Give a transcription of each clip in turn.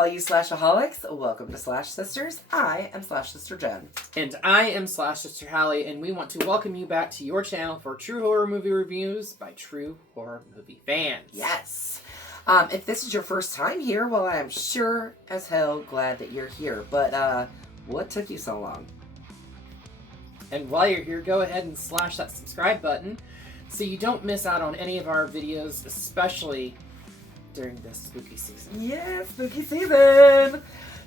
all you slashaholics. Welcome to Slash Sisters. I am Slash Sister Jen. And I am Slash Sister Hallie, and we want to welcome you back to your channel for true horror movie reviews by true horror movie fans. Yes. If this is your first time here, well, I am sure as hell glad that you're here. But, what took you so long? And while you're here, go ahead and slash that subscribe button so you don't miss out on any of our videos, especially during this spooky season. Yeah, spooky season!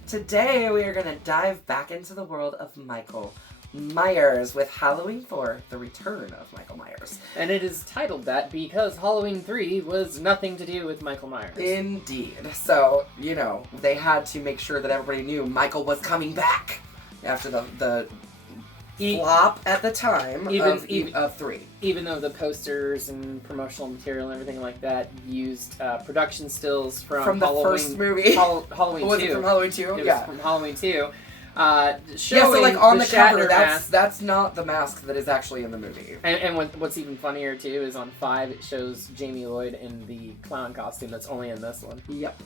Today we are going to dive back into the world of Michael Myers with Halloween 4, The Return of Michael Myers. And it is titled that because Halloween 3 was nothing to do with Michael Myers. Indeed. So, you know, they had to make sure that everybody knew Michael was coming back after the flop at the time of 3. Even though the posters and promotional material and everything like that used production stills from the Halloween, first movie. Halloween 2. Was it from Halloween 2? It Yeah. was from Halloween 2. So like on the cover, mask. that's not the mask that is actually in the movie. And what's even funnier too is on 5 it shows Jamie Lloyd in the clown costume that's only in this one. Yep.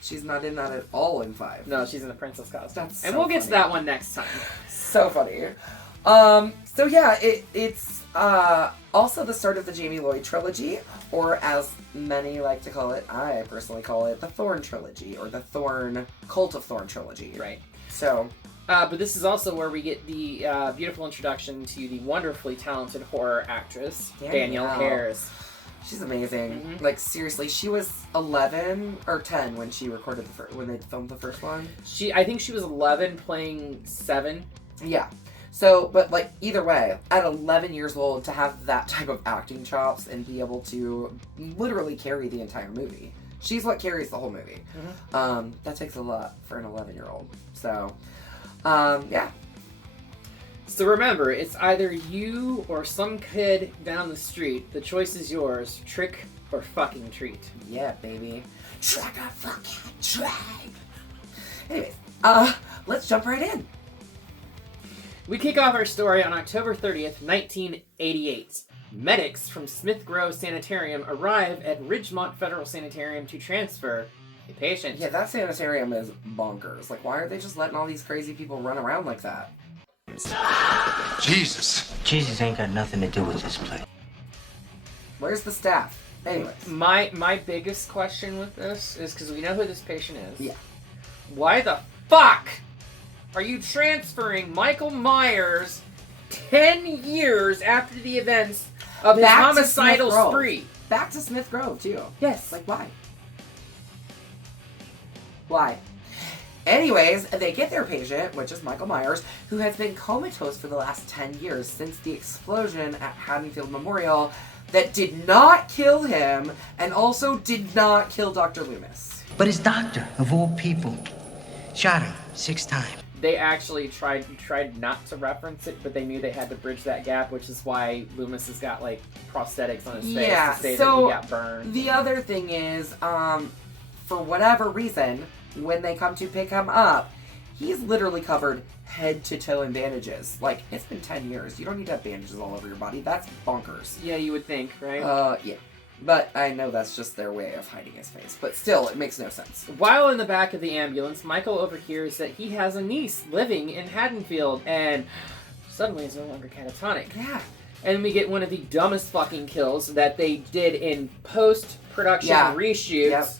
She's not in that at all in 5. No, she's in a princess costume. That's and so we'll get funny. to that one next time. So funny. So yeah, it's also the start of the Jamie Lloyd trilogy, or as many like to call it, I personally call it the Thorn trilogy, or the Cult of Thorn trilogy. Right. So, but this is also where we get the beautiful introduction to the wonderfully talented horror actress, Danielle Harris. She's amazing. Mm-hmm. Like, seriously, she was 11 or 10 when she recorded when they filmed the first one. I think she was 11 playing 7. Yeah. So, but like, either way, at 11 years old, to have that type of acting chops and be able to literally carry the entire movie. She's what carries the whole movie. Mm-hmm. That takes a lot for an 11-year-old. So, yeah. So remember, it's either you or some kid down the street. The choice is yours. Trick or fucking treat. Yeah, baby. Trick or fucking treat. Anyways, let's jump right in. We kick off our story on October 30th, 1988. Medics from Smith Grove Sanitarium arrive at Ridgemont Federal Sanitarium to transfer a patient. Yeah, that sanitarium is bonkers. Like, why are they just letting all these crazy people run around like that? Jesus ain't got nothing to do with this place. Where's the staff? Anyways. My biggest question with this is, because we know who this patient is. Yeah. Why the fuck are you transferring Michael Myers 10 years after the events of his homicidal spree? Back to Smith Grove, too. Yes. Like, why? Why? Anyways, they get their patient, which is Michael Myers, who has been comatose for the last 10 years since the explosion at Haddonfield Memorial that did not kill him and also did not kill Dr. Loomis. But his doctor, of all people, shot him 6 times. They actually tried not to reference it, but they knew they had to bridge that gap, which is why Loomis has got, like, prosthetics on his face to say that he got burned. The other thing is, for whatever reason, when they come to pick him up, he's literally covered head to toe in bandages. Like, it's been 10 years. You don't need to have bandages all over your body. That's bonkers. Yeah, you would think, right? Yeah. But I know that's just their way of hiding his face. But still, it makes no sense. While in the back of the ambulance, Michael overhears that he has a niece living in Haddonfield and suddenly is no longer catatonic. Yeah. And we get one of the dumbest fucking kills that they did in post-production reshoots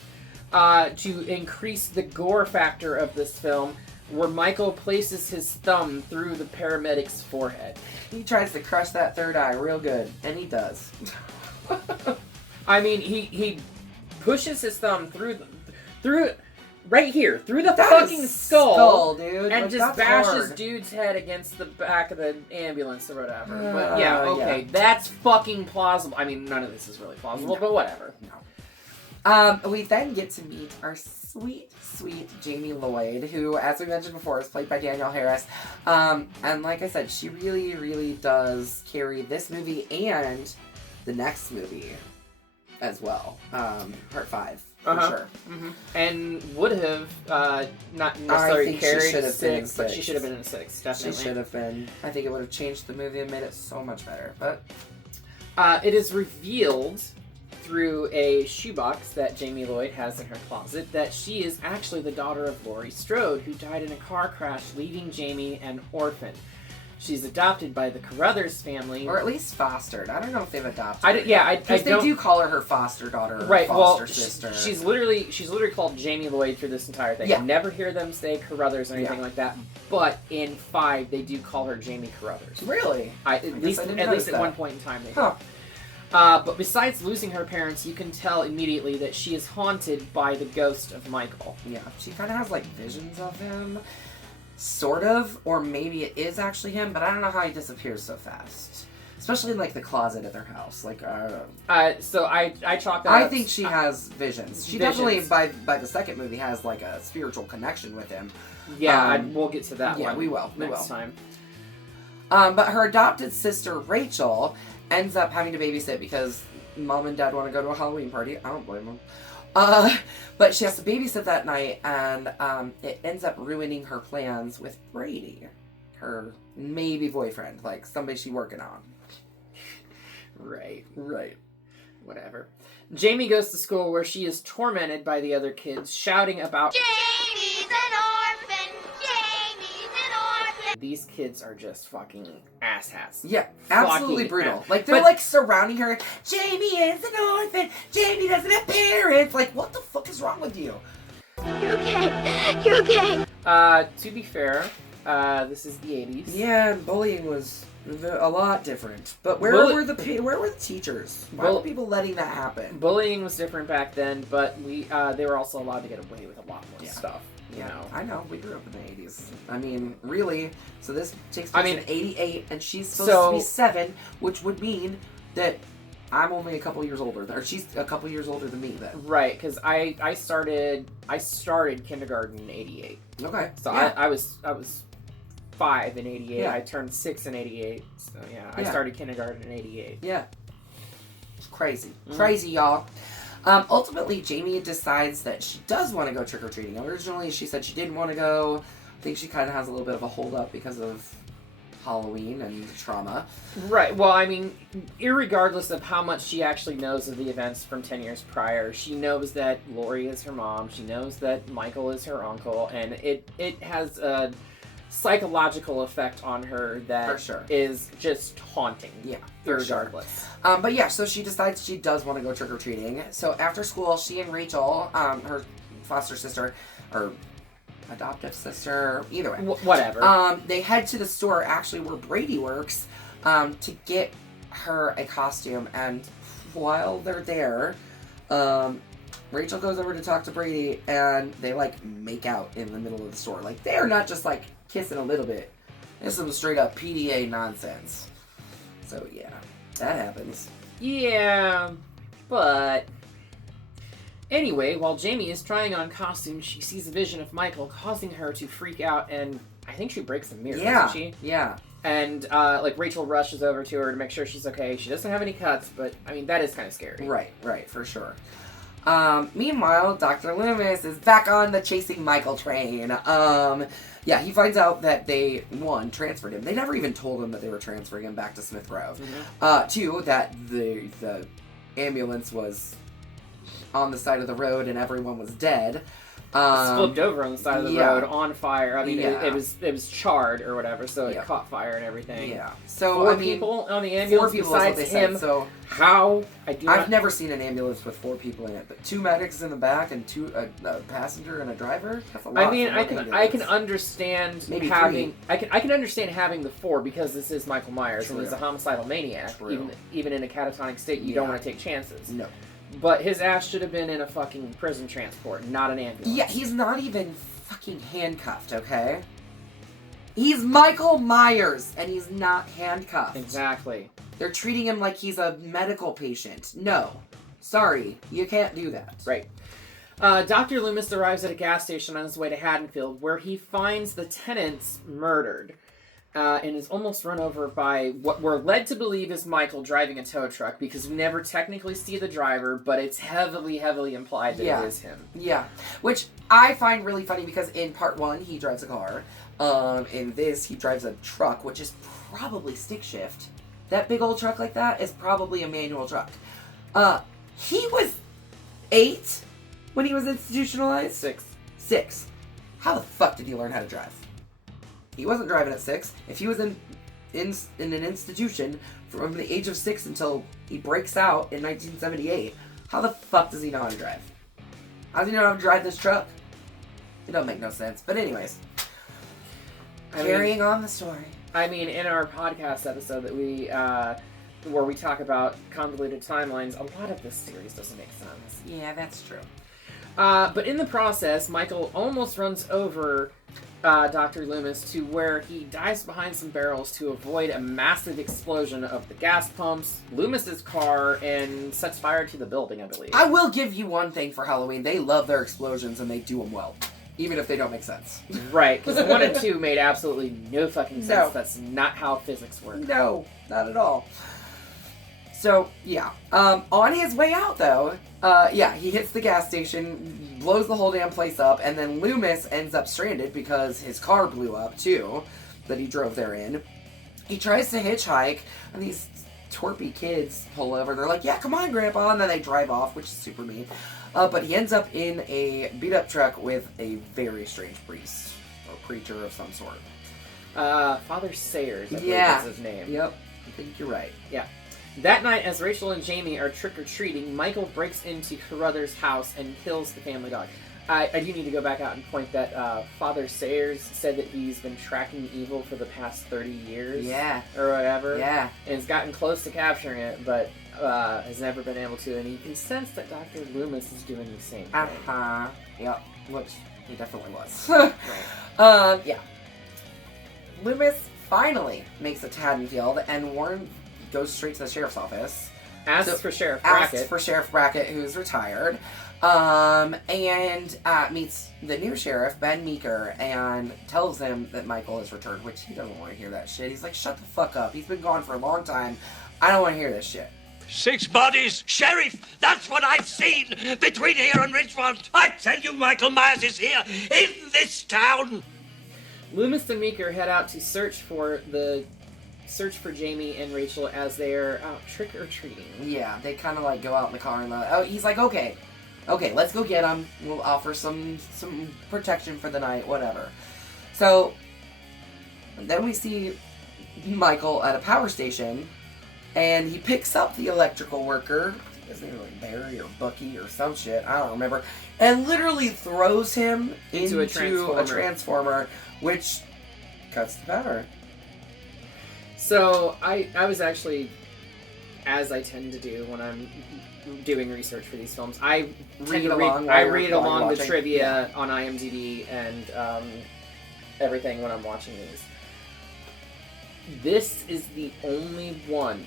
to increase the gore factor of this film, where Michael places his thumb through the paramedic's forehead. He tries to crush that third eye real good, and he does. I mean, he pushes his thumb through right here, through the fucking skull, dude. and like, just bashes hard. dude's head against the back of the ambulance or whatever. But yeah, okay, that's fucking plausible. I mean, none of this is really plausible, but whatever. No. We then get to meet our sweet Jamie Lloyd, who, as we mentioned before, is played by Danielle Harris. And like I said, she really, really does carry this movie and the next movie as well. Part 5, for sure. Mm-hmm. And would have not necessarily carried 6, but she should have been in 6, definitely. She should have been. I think it would have changed the movie and made it so much better. But it is revealed through a shoebox that Jamie Lloyd has in her closet that she is actually the daughter of Laurie Strode, who died in a car crash, leaving Jamie an orphan. She's adopted by the Carruthers family. Or at least fostered. I don't know if they've adopted her. Because they do call her foster daughter or right, foster sister. She's literally called Jamie Lloyd through this entire thing. Yeah. I never hear them say Carruthers or anything like that. But in 5, they do call her Jamie Carruthers. Really? At least at one point in time they did. Huh. But besides losing her parents, you can tell immediately that she is haunted by the ghost of Michael. Yeah, she kind of has, like, visions of him. Sort of. Or maybe it is actually him, but I don't know how he disappears so fast. Especially in, like, the closet at their house. Like, so I chalk that I up. think she has visions. She definitely, by the second movie, has, like, a spiritual connection with him. Yeah, we'll get to that one. Yeah, we will. Next time. But her adopted sister, Rachel, ends up having to babysit because mom and dad want to go to a Halloween party. I don't blame them. But she has to babysit that night, and it ends up ruining her plans with Brady, her maybe boyfriend, like somebody she's working on. Right. Whatever. Jamie goes to school where she is tormented by the other kids, shouting about Jamie's an orphan! Jamie's an orphan! these kids are just fucking asshats. Yeah, absolutely Fucking brutal. ass. Like, they're, But- like, surrounding her. Jamie is an orphan! Jamie doesn't have parents! Like, what the fuck is wrong with you? You're okay! You're okay! To be fair, this is the 80s. Yeah, and bullying was a lot different. But where were the teachers? Why were people letting that happen? Bullying was different back then, but they were also allowed to get away with a lot more stuff. You know. I know. We grew up in the 80s. I mean, really. So this takes place in 88, and she's supposed to be 7, which would mean that I'm only a couple years older, or she's a couple years older than me then. Right, because I started kindergarten in 88. Okay. So yeah. I was 5 in 88. Yeah. I turned 6 in 88. So I started kindergarten in 88. Yeah. It's crazy. Crazy, y'all. Ultimately, Jamie decides that she does want to go trick-or-treating. Originally, she said she didn't want to go. I think she kind of has a little bit of a hold-up because of Halloween and trauma. Right. Well, I mean, irregardless of how much she actually knows of the events from 10 years prior, she knows that Laurie is her mom. She knows that Michael is her uncle, and it has a psychological effect on her that For sure. is just haunting. Yeah, for regardless. Sure. But yeah, so she decides she does want to go trick-or-treating. So after school, she and Rachel, her foster sister, or adoptive sister, either way. Whatever. They head to the store, actually, where Brady works, to get her a costume. And while they're there, Rachel goes over to talk to Brady, and they, like, make out in the middle of the store. Like, they're not just, like, kissing a little bit. It's some straight-up PDA nonsense. So, yeah, that happens. Yeah, but... Anyway, while Jamie is trying on costumes, she sees a vision of Michael, causing her to freak out, and I think she breaks a mirror, doesn't she? Yeah. And, Rachel rushes over to her to make sure she's okay. She doesn't have any cuts, but, I mean, that is kind of scary. Right, for sure. Meanwhile, Dr. Loomis is back on the chasing Michael train. Yeah, he finds out that they, 1, transferred him. They never even told him that they were transferring him back to Smith Grove. 2, that the ambulance was on the side of the road and everyone was dead. Flipped over on the side of the road, on fire. I mean, it was charred or whatever, so it caught fire and everything. Yeah. So, 4 people on the ambulance besides him. So, how? I've never seen an ambulance with 4 people in it, but 2 medics in the back and a passenger and a driver. That's a lot. I mean, I can understand Maybe having I can understand having the 4 because this is Michael Myers and he's a homicidal maniac. True. Even in a catatonic state, you don't want to take chances. No. But his ass should have been in a fucking prison transport, not an ambulance. Yeah, he's not even fucking handcuffed, okay? He's Michael Myers, and he's not handcuffed. Exactly. They're treating him like he's a medical patient. No. Sorry, you can't do that. Right. Dr. Loomis arrives at a gas station on his way to Haddonfield, where he finds the tenants murdered. And is almost run over by what we're led to believe is Michael driving a tow truck, because we never technically see the driver, but it's heavily, heavily implied that it is him. Yeah. Which I find really funny because in part 1, he drives a car. In this, he drives a truck, which is probably stick shift. That big old truck like that is probably a manual truck. He was 8 when he was institutionalized? 6. How the fuck did he learn how to drive? He wasn't driving at 6. If he was in an institution from the age of 6 until he breaks out in 1978, how the fuck does he know how to drive? How does he know how to drive this truck? It don't make no sense. But anyways, carrying on the story. I mean, in our podcast episode that we, where we talk about convoluted timelines, a lot of this series doesn't make sense. Yeah, that's true. But in the process, Michael almost runs over Dr. Loomis to where he dives behind some barrels to avoid a massive explosion of the gas pumps, Loomis's car, and sets fire to the building, I believe. I will give you one thing for Halloween. They love their explosions and they do them well. Even if they don't make sense. Right, because 1 and 2 made absolutely no fucking sense. No. That's not how physics work. No, not at all. So, yeah. On his way out, though, he hits the gas station, blows the whole damn place up, and then Loomis ends up stranded because his car blew up, too, that he drove there in. He tries to hitchhike, and these twerpy kids pull over. They're like, yeah, come on, Grandpa, and then they drive off, which is super mean. But he ends up in a beat-up truck with a very strange priest, or preacher of some sort. Father Sayers, I believe is his name. Yep, I think you're right. Yeah. That night, as Rachel and Jamie are trick-or-treating, Michael breaks into Carruthers' house and kills the family dog. I do need to go back out and point that Father Sayers said that he's been tracking evil for the past 30 years. Yeah. Or whatever. Yeah. And has gotten close to capturing it, but has never been able to. And you can sense that Dr. Loomis is doing the same thing. Uh-huh. Yep. Which he definitely was. Right. Yeah. Loomis finally makes it to Haddonfield, and Warren goes straight to the sheriff's office. Asks for Sheriff Brackett. Asks for Sheriff Brackett, who's retired. And meets the new sheriff, Ben Meeker, and tells him that Michael has returned, which he doesn't want to hear that shit. He's like, shut the fuck up. He's been gone for a long time. I don't want to hear this shit. 6 bodies! Sheriff! That's what I've seen between here and Richmond! I tell you, Michael Myers is here, in this town! Loomis and Meeker head out to search for Jamie and Rachel as they're out trick-or-treating. Yeah, they kind of like go out in the car and he's like, okay, let's go get him. We'll offer some protection for the night, whatever. So then we see Michael at a power station, and he picks up the electrical worker. His name was like Barry or Bucky or some shit, I don't remember, and literally throws him into a transformer, which cuts the power. So I was actually, as I tend to do when I'm doing research for these films, I read along the trivia on IMDb and everything when I'm watching these. This is the only one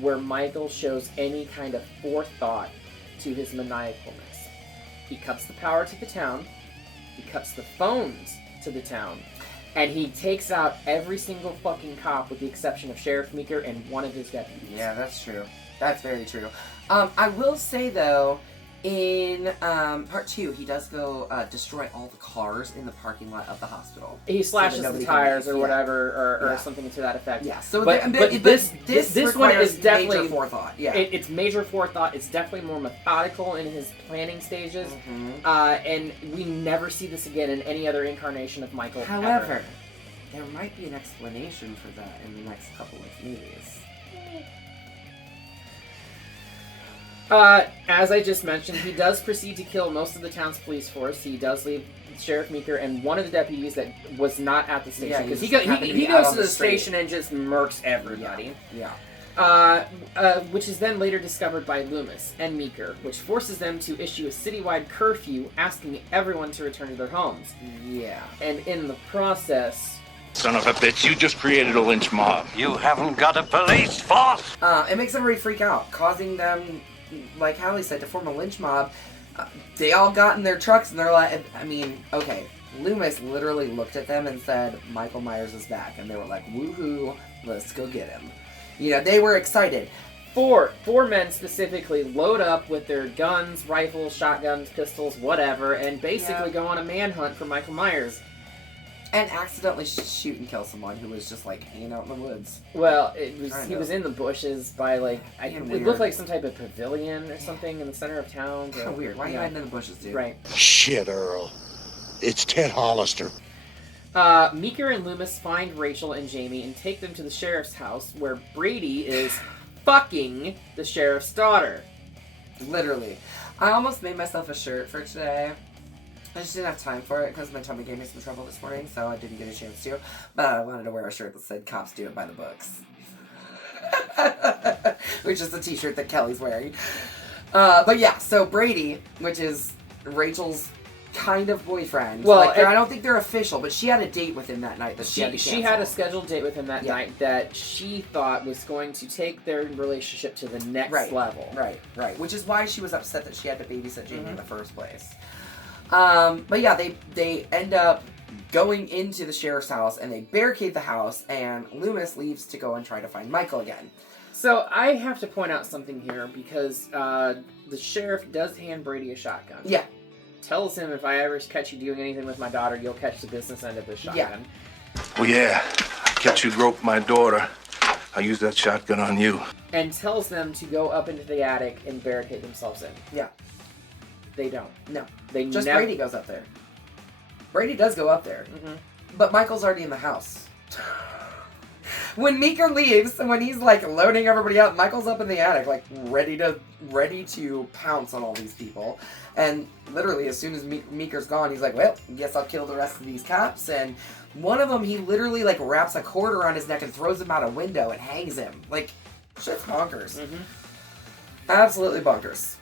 where Michael shows any kind of forethought to his maniacalness. He cuts the power to the town, he cuts the phones to the town, and he takes out every single fucking cop with the exception of Sheriff Meeker and one of his deputies. Yeah, that's true. That's very true. I will say, though, in part 2, he does go destroy all the cars in the parking lot of the hospital. He slashes the tires or whatever, or something to that effect. Yeah, so but this one is definitely major forethought. Yeah, it's major forethought. It's definitely more methodical in his planning stages, and we never see this again in any other incarnation of Michael. However, ever. there might be an explanation for that in the next couple of movies. As I just mentioned, he does proceed to kill most of the town's police force. He does leave Sheriff Meeker and one of the deputies that was not at the station. Because he goes to the station and just murks everybody. Yeah. Which is then later discovered by Loomis and Meeker, which forces them to issue a citywide curfew asking everyone to return to their homes. Yeah. And in the process... Son of a bitch, you just created a lynch mob. You haven't got a police force! It makes everybody freak out, causing them, like Hallie said, to form a lynch mob. They all got in their trucks and they're like, okay. Loomis literally looked at them and said, Michael Myers is back. And they were like, woohoo, let's go get him. You know, they were excited. Four men specifically load up with their guns, rifles, shotguns, pistols, whatever, and basically go on a manhunt for Michael Myers. And accidentally shoot and kill someone who was just, like, hanging out in the woods. Well, he was in the bushes by, like, it weird. looked like some type of pavilion or something in the center of town. Kind of weird. Why are you hiding in the bushes, dude? Right. Shit, Earl. It's Ted Hollister. Meeker and Loomis find Rachel and Jamie and take them to the sheriff's house where Brady is fucking the sheriff's daughter. Literally. I almost made myself a shirt for today. I just didn't have time for it because my tummy gave me some trouble this morning, so I didn't get a chance to. But I wanted to wear a shirt that said, "Cops do it by the books." Which is the t-shirt that Kelly's wearing. But yeah, so Brady, which is Rachel's kind of boyfriend. Well, like, I don't think they're official, but she had a date with him that night that she had to cancel. She had a scheduled date with him that night that she thought was going to take their relationship to the next level. Right. Which is why she was upset that she had to babysit Jamie in the first place. But yeah, they end up going into the sheriff's house and they barricade the house, and Loomis leaves to go and try to find Michael again. So I have to point out something here because the sheriff does hand Brady a shotgun. Yeah. Tells him, if I ever catch you doing anything with my daughter, you'll catch the business end of this shotgun. Well, yeah. I catch you grope my daughter. I'll use that shotgun on you. And tells them to go up into the attic and barricade themselves in. Yeah. They don't. No. They Just Brady goes up there. Brady does go up there. Mm-hmm. But Michael's already in the house. When Meeker leaves, and when he's, like, loading everybody up, Michael's up in the attic, like, ready to pounce on all these people. And literally, as soon as Meeker's gone, he's like, well, guess I'll kill the rest of these cops. And one of them, he literally, like, wraps a cord around his neck and throws him out a window and hangs him. Like, shit's bonkers. Mm-hmm. Absolutely bonkers.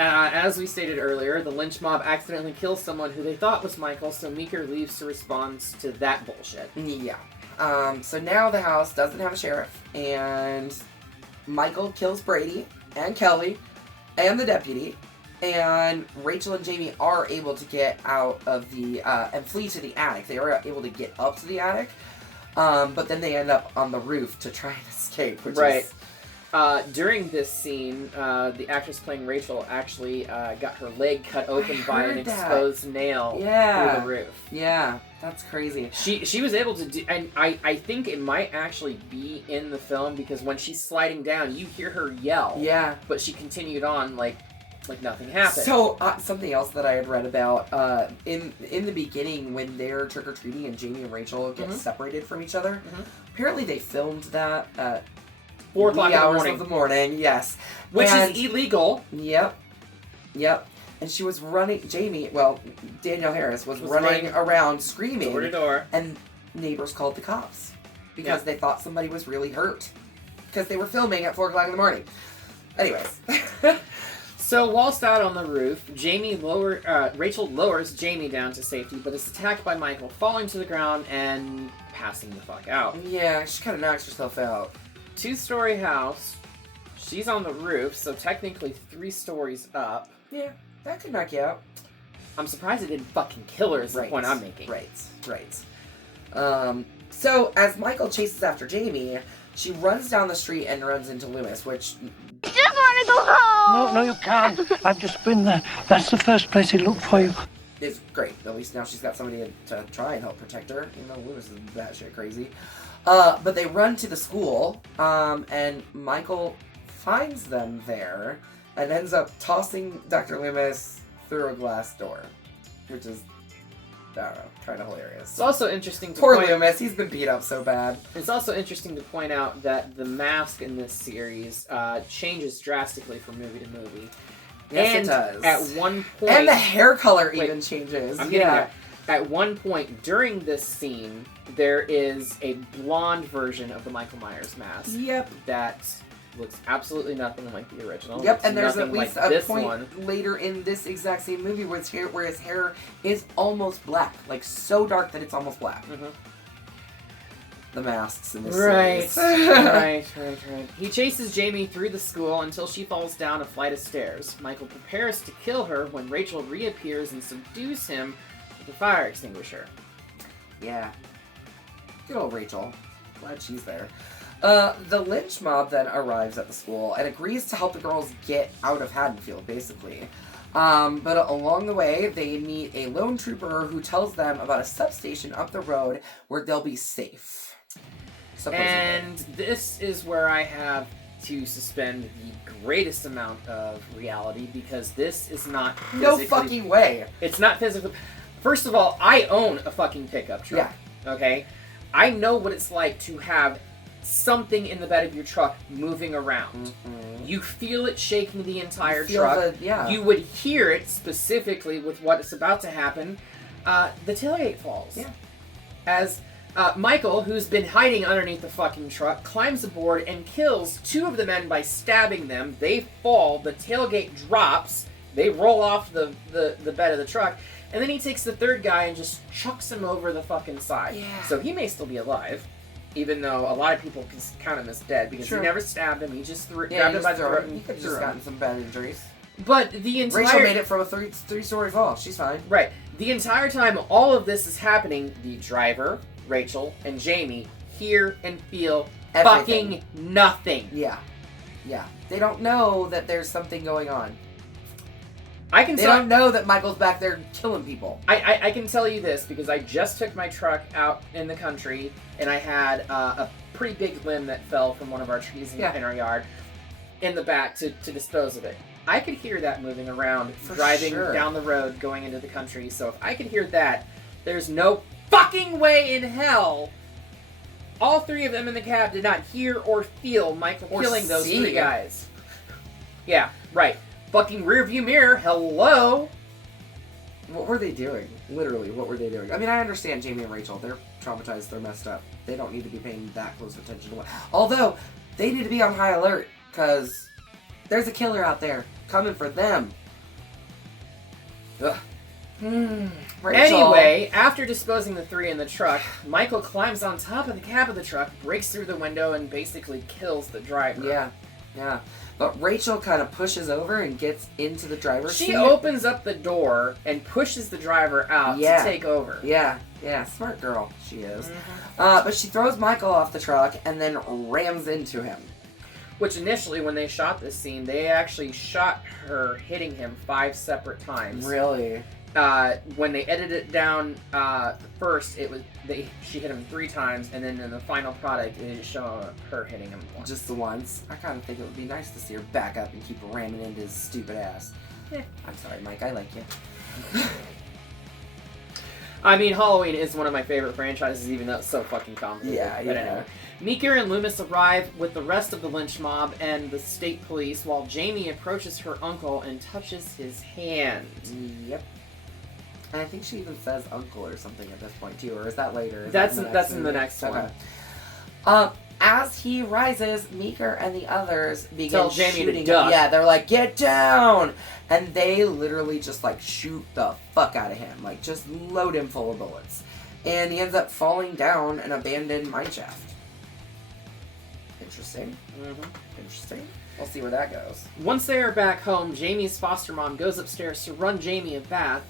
As we stated earlier, the lynch mob accidentally kills someone who they thought was Michael, so Meeker leaves to respond to that bullshit. Yeah. So now the house doesn't have a sheriff, and Michael kills Brady and Kelly and the deputy, and Rachel and Jamie are able to get out of the, and flee to the attic. They are able to get up to the attic, but then they end up on the roof to try and escape, which is... During this scene, the actress playing Rachel actually got her leg cut open by an exposed nail through the roof. Yeah, that's crazy. She was able to do, and I think it might actually be in the film because when she's sliding down, you hear her yell. Yeah. But she continued on like nothing happened. So, something else that I had read about, in the beginning when they're trick-or-treating and Jamie and Rachel get separated from each other, apparently they filmed that at 4 o'clock in the morning, yes. Which is illegal. Yep. And she was running, Danielle Harris was running around screaming. Door to door. And neighbors called the cops. Because they thought somebody was really hurt. Because they were filming at 4 o'clock in the morning. Anyways. So whilst out on the roof, Rachel lowers Jamie down to safety, but is attacked by Michael, falling to the ground and passing the fuck out. Yeah, she kind of knocks herself out. 2-story house. She's on the roof, so technically 3 stories up. Yeah, that could knock you out. I'm surprised it didn't fucking kill her is the point I'm making. Right. So as Michael chases after Jamie, she runs down the street and runs into Loomis, which... Just want to go home. No, you can't. I've just been there. That's the first place he looked for you. Is great. At least now she's got somebody to try and help protect her. You know, Loomis is batshit crazy. But they run to the school, and Michael finds them there and ends up tossing Dr. Loomis through a glass door, which is, I don't know, kind of hilarious. It's also interesting to Poor Loomis, he's been beat up so bad. It's also interesting to point out that the mask in this series changes drastically from movie to movie. Yes, it does. At one point... And the hair color even changes. I'm getting there. At one point during this scene, there is a blonde version of the Michael Myers mask. Yep. That looks absolutely nothing like the original. Yep, and there's at least like a point later in this exact same movie where his hair is almost black. Like, so dark that it's almost black. The masks in this series. Right. He chases Jamie through the school until she falls down a flight of stairs. Michael prepares to kill her when Rachel reappears and subdues him with a fire extinguisher. Yeah. Good old Rachel. Glad she's there. The lynch mob then arrives at the school and agrees to help the girls get out of Haddonfield, basically. But along the way, they meet a lone trooper who tells them about a substation up the road where they'll be safe. Supposedly. And this is where I have to suspend the greatest amount of reality, because this is not no fucking way. It's not physical. First of all, I own a fucking pickup truck. Yeah. Okay? I know what it's like to have something in the bed of your truck moving around. Mm-hmm. You feel it shaking the entire truck. Yeah. You would hear it specifically with what is about to happen. The tailgate falls. Yeah. As Michael, who's been hiding underneath the fucking truck, climbs aboard and kills 2 of the men by stabbing them. They fall. The tailgate drops. They roll off the bed of the truck. And then he takes the 3rd guy and just chucks him over the fucking side. Yeah. So he may still be alive, even though a lot of people can count him as dead, because he never stabbed him. He just grabbed him by the throat and he could have threw just him. gotten some bad injuries. But the entire... Rachel made it from a three-story fall. She's fine. Right. The entire time all of this is happening, the driver, Rachel, and Jamie hear and feel Everything. fucking nothing. Yeah. Yeah. They don't know that there's something going on. They don't know that Michael's back there killing people. I can tell you this, because I just took my truck out in the country, and I had a pretty big limb that fell from one of our trees in our yard in the back to dispose of it. I could hear that moving around, driving down the road, going into the country. So if I could hear that, there's no fucking way in hell all 3 of them in the cab did not hear or feel Michael killing those 3 guys. Yeah, right. Fucking rear view mirror, hello? What were they doing? Literally, what were they doing? I mean, I understand Jamie and Rachel. They're traumatized. They're messed up. They don't need to be paying that close attention to what... Although, they need to be on high alert, because there's a killer out there coming for them. Ugh. Anyway, after disposing the 3 in the truck, Michael climbs on top of the cab of the truck, breaks through the window, and basically kills the driver. Yeah, yeah. But Rachel kind of pushes over and gets into the driver's seat. She opens up the door and pushes the driver out to take over. Yeah, yeah. Smart girl, she is. Mm-hmm. But she throws Michael off the truck and then rams into him. Which initially, when they shot this scene, they actually shot her hitting him 5 separate times. Really? When they edited it down first, she hit him 3 times, and then in the final product, it showed her hitting him once. Just the once. I kind of think it would be nice to see her back up and keep ramming into his stupid ass. Yeah. I'm sorry, Mike. I like you. I mean, Halloween is one of my favorite franchises, even though it's so fucking complicated. Yeah, but anyway. Meeker and Loomis arrive with the rest of the lynch mob and the state police, while Jamie approaches her uncle and touches his hand. Yep. And I think she even says uncle or something at this point too, or is that later? That's in the next one. As he rises, Meeker and the others begin Tell Jamie shooting. to duck. Yeah, they're like, get down! And they literally just like shoot the fuck out of him. Like just load him full of bullets. And he ends up falling down an abandoned mine shaft. Interesting. Mm-hmm. Interesting. We'll see where that goes. Once they are back home, Jamie's foster mom goes upstairs to run Jamie a bath.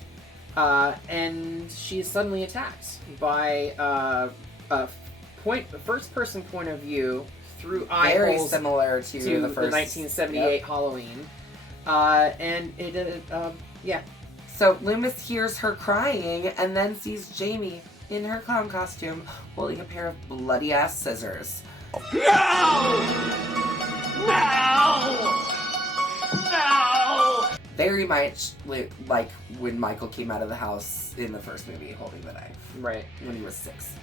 And she is suddenly attacked by a first-person point of view through eye Very holes similar to the first 1978 Halloween. And it, yeah. So Loomis hears her crying and then sees Jamie in her clown costume holding a pair of bloody-ass scissors. No! No! No! Very much like when Michael came out of the house in the first movie holding the knife. Right. When he was 6.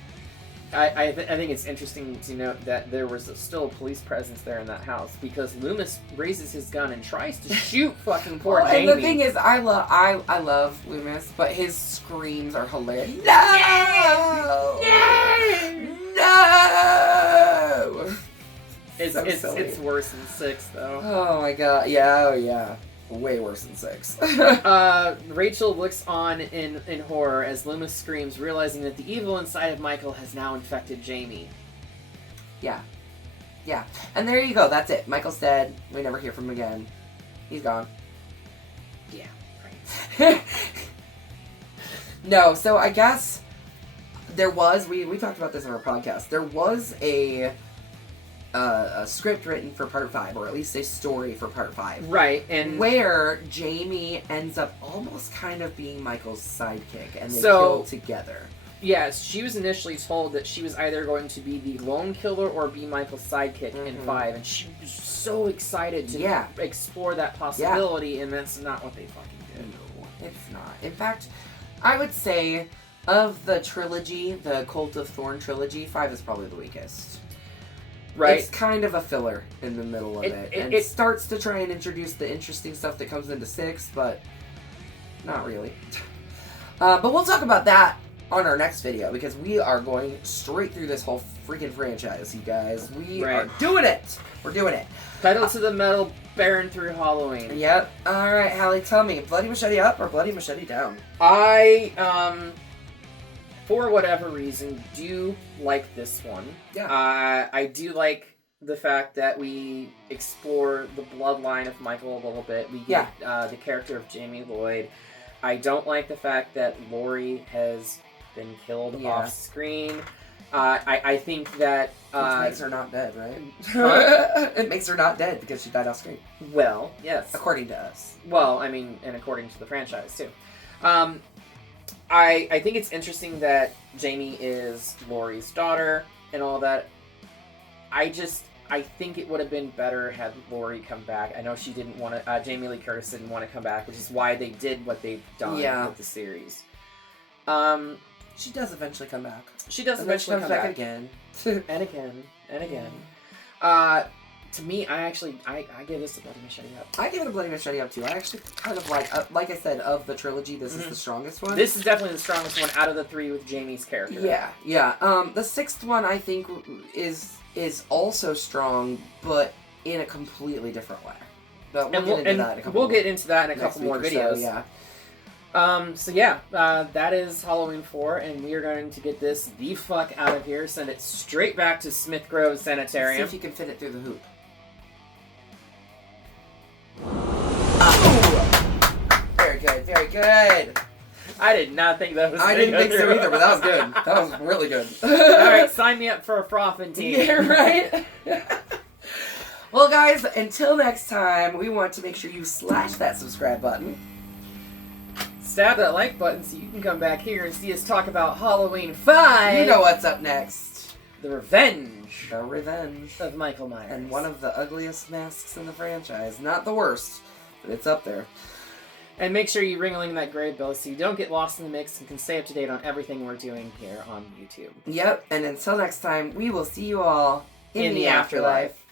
I think it's interesting to note that there was still a police presence there in that house, because Loomis raises his gun and tries to shoot fucking poor Jamie. And the thing is, I love Loomis, but his screams are hilarious. No! No! It's worse than 6 though. Oh my god! Yeah, oh yeah. Way worse than 6. Rachel looks on in horror as Loomis screams, realizing that the evil inside of Michael has now infected Jamie. Yeah. Yeah. And there you go. That's it. Michael's dead. We never hear from him again. He's gone. Yeah. Right. No, so I guess there was, we talked about this in our podcast, there was a a script written for part 5, or at least a story for part 5. Right, and where Jamie ends up almost kind of being Michael's sidekick, and they kill together. Yes, she was initially told that she was either going to be the lone killer or be Michael's sidekick in 5, and she was so excited to explore that possibility, and that's not what they fucking did. No, it's not. In fact, I would say, of the trilogy, the Cult of Thorn trilogy, 5 is probably the weakest. Right. It's kind of a filler in the middle of it. And it starts to try and introduce the interesting stuff that comes into 6, but not really. But we'll talk about that on our next video, because we are going straight through this whole freaking franchise, you guys. We are doing it! We're doing it. Pedal to the metal, bearing through Halloween. Yep. Alright, Hallie, tell me, Bloody Machete up or Bloody Machete down? I, for whatever reason, do like this one. Yeah. I do like the fact that we explore the bloodline of Michael a little bit. We get the character of Jamie Lloyd. I don't like the fact that Laurie has been killed off screen. I think that... Which makes her not dead, right? It makes her not dead because she died off screen. Well, yes. According to us. Well, I mean, and according to the franchise, too. I think it's interesting that Jamie is Laurie's daughter and all that. I think it would have been better had Laurie come back. I know she didn't want to... Jamie Lee Curtis didn't want to come back, which is why they did what they've done with the series. She does eventually come back. She does eventually come back. again. And again. And again. To me, I give this a Bloody Machete up. I give it a Bloody Machete up, too. I actually kind of like I said, of the trilogy, this is the strongest one. This is definitely the strongest one out of the 3 with Jamie's character. Yeah, yeah. The 6th one, I think, is also strong, but in a completely different way. But we'll get into that in a couple more videos. So, that is Halloween 4, and we are going to get this the fuck out of here, send it straight back to Smith Grove Sanitarium. See if you can fit it through the hoop. Very good, very good. I did not think that was I didn't think so either, but that was good. That was really good. Alright, sign me up for a frothing team. Yeah, right? Well, guys, until next time, we want to make sure you slash that subscribe button. Stab that like button so you can come back here and see us talk about Halloween 5. You know what's up next. The Revenge. The Revenge. Of Michael Myers. And one of the ugliest masks in the franchise. Not the worst, but it's up there. And make sure you ring-a-ling that grave bell so you don't get lost in the mix and can stay up to date on everything we're doing here on YouTube. Yep, and until next time, we will see you all in the afterlife.